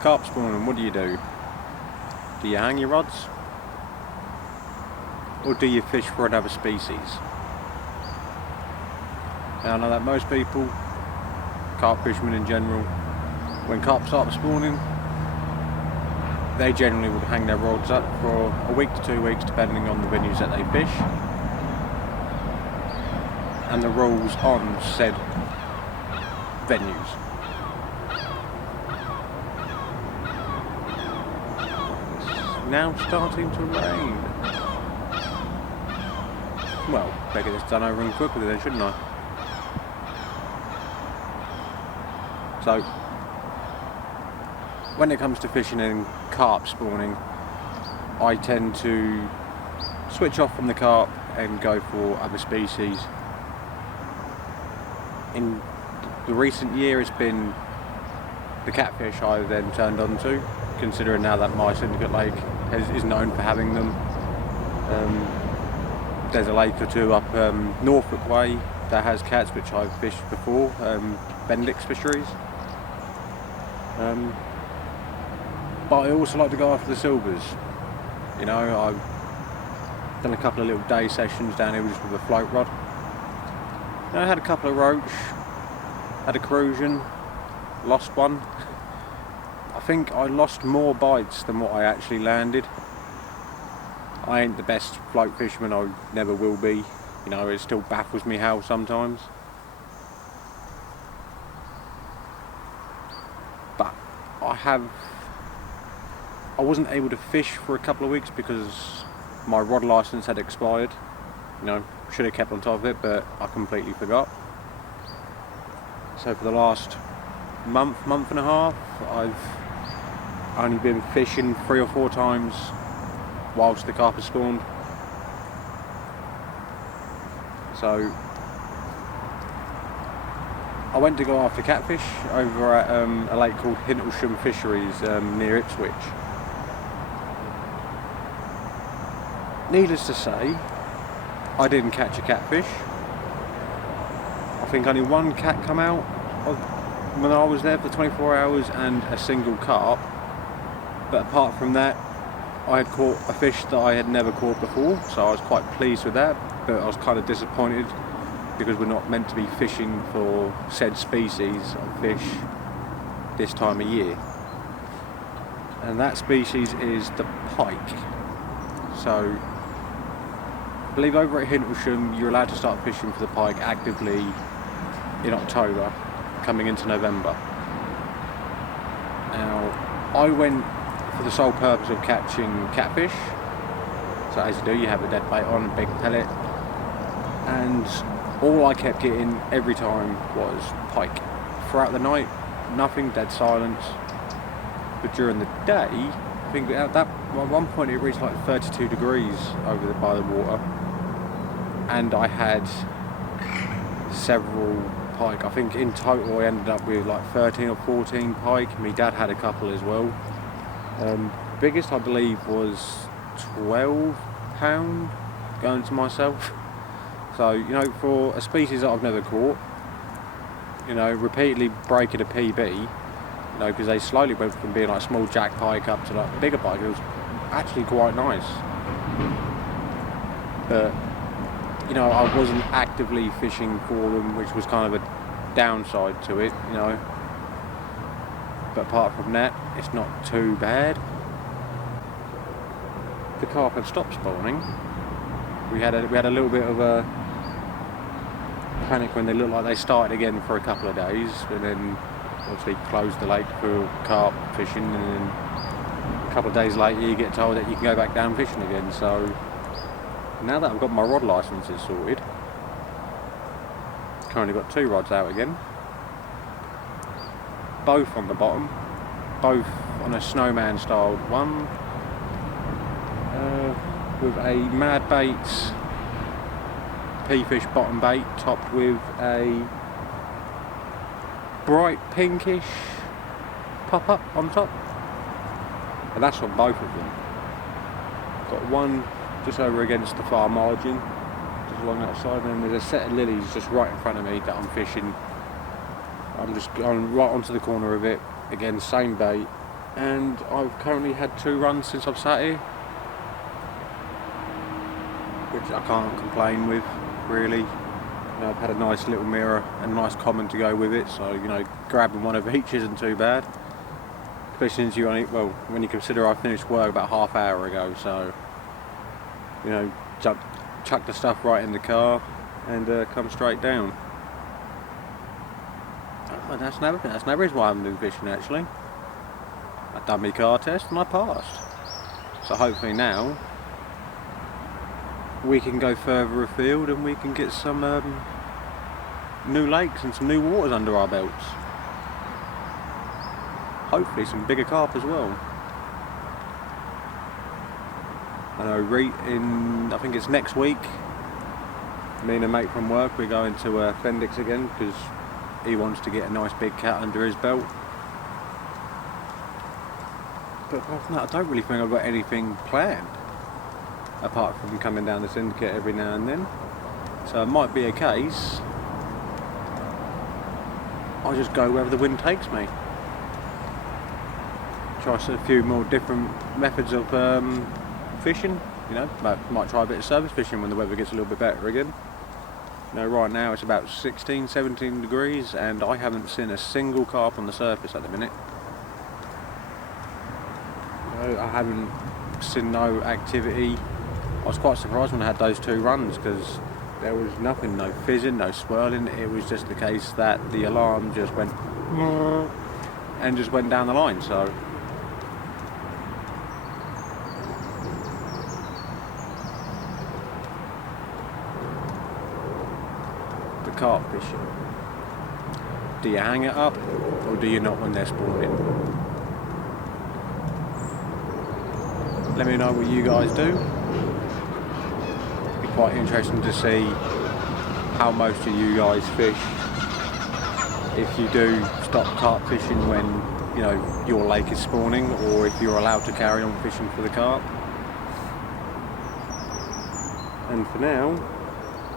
Carp spawning, what do? Do you hang your rods? Or do you fish for another species? Now I know that most people, carp fishermen in general, when carp start spawning, they generally would hang their rods up for a week to 2 weeks depending on the venues that they fish. And the rules on said venues. It's now starting to rain. Well, better get this done over and quickly then, shouldn't I? So, when it comes to fishing and carp spawning, I tend to switch off from the carp and go for other species. In the recent year, it's been the catfish I then turned on to, considering now that my syndicate lake is known for having them. There's a lake or two up Norfolk way that has cats, which I've fished before, Bendix fisheries. But I also like to go after the silvers. You know, I've done a couple of little day sessions down here just with a float rod. I had a couple of roach, had a crucian, lost one. I think I lost more bites than what I actually landed. I ain't the best float fisherman, I never will be. You know, it still baffles me how sometimes. But I wasn't able to fish for a couple of weeks because my rod license had expired. You know, should have kept on top of it, but I completely forgot. So for the last month and a half, I've only been fishing 3 or 4 times whilst the carp has spawned. So I went to go after catfish over at a lake called Hintlesham Fisheries near Ipswich. Needless to say, I didn't catch a catfish. I think only one cat come out when I was there for 24 hours and a single carp. But apart from that, I had caught a fish that I had never caught before, so I was quite pleased with that. But I was kind of disappointed because we're not meant to be fishing for said species of fish this time of year. And that species is the pike. So I believe over at Hintlesham you're allowed to start fishing for the pike actively in October, coming into November. Now, I went for the sole purpose of catching catfish. So as you do, you have a dead bait on, a big pellet, and all I kept getting every time was pike. Throughout the night, nothing, dead silence. But during the day, I think at one point it reached like 32 degrees over by the water, and I had several pike. I think in total I ended up with like 13 or 14 pike. My dad had a couple as well. Biggest I believe was 12 pound going to myself. So, you know, for a species that I've never caught, you know, repeatedly breaking a PB, you know, because they slowly went from being like small jack pike up to like bigger pike. It was actually quite nice. But, you know, I wasn't actively fishing for them, which was kind of a downside to it, you know. But apart from that, it's not too bad. The carp have stopped spawning. We had a little bit of a panic when they looked like they started again for a couple of days, and then obviously closed the lake for carp fishing, and then a couple of days later you get told that you can go back down fishing again. So now that I've got my rod licenses sorted, currently got 2 rods out again, both on the bottom, both on a snowman styled one, with a Mad Baits P-fish bottom bait topped with a bright pinkish pop-up on top, and that's on both of them. Got one just over against the far margin, just along that side, and then there's a set of lilies just right in front of me that I'm fishing. I'm just going right onto the corner of it, again same bait, and I've currently had 2 runs since I've sat here, which I can't complain with really. You know, I've had a nice little mirror and a nice common to go with it, so you know, grabbing one of each isn't too bad. Especially since you only, well, when you consider I finished work about half hour ago, so you know, chuck the stuff right in the car and come straight down. Oh, that's another reason why I haven't been fishing actually. I've done my car test and I passed. So hopefully now we can go further afield and we can get some new lakes and some new waters under our belts. Hopefully some bigger carp as well. I know I think it's next week, me and a mate from work, we're going to Fendix again because he wants to get a nice big cat under his belt. But apart from that, I don't really think I've got anything planned apart from coming down the syndicate every now and then. So it might be a case I'll just go wherever the wind takes me. Try a few more different methods of fishing, you know, might try a bit of surface fishing when the weather gets a little bit better again. You know, right now it's about 16, 17 degrees and I haven't seen a single carp on the surface at the minute. I haven't seen no activity. I was quite surprised when I had those 2 runs because there was nothing, no fizzing, no swirling. It was just the case that the alarm just went and just went down the line. So the carp fishing. Do you hang it up or do you not when they're spawning? Let me know what you guys do. It'd be quite interesting to see how most of you guys fish. If you do stop carp fishing when, you know, your lake is spawning, or if you're allowed to carry on fishing for the carp. And for now,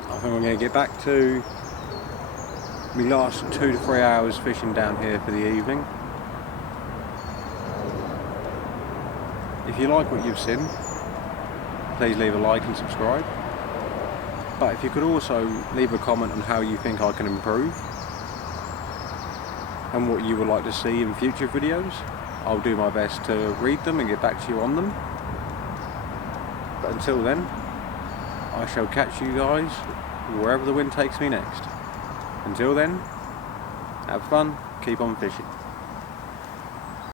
I think I'm going to get back to my last 2 to 3 hours fishing down here for the evening. If you like what you've seen, please leave a like and subscribe. But if you could also leave a comment on how you think I can improve and what you would like to see in future videos, I'll do my best to read them and get back to you on them. But until then, I shall catch you guys wherever the wind takes me next. Until then, have fun, keep on fishing.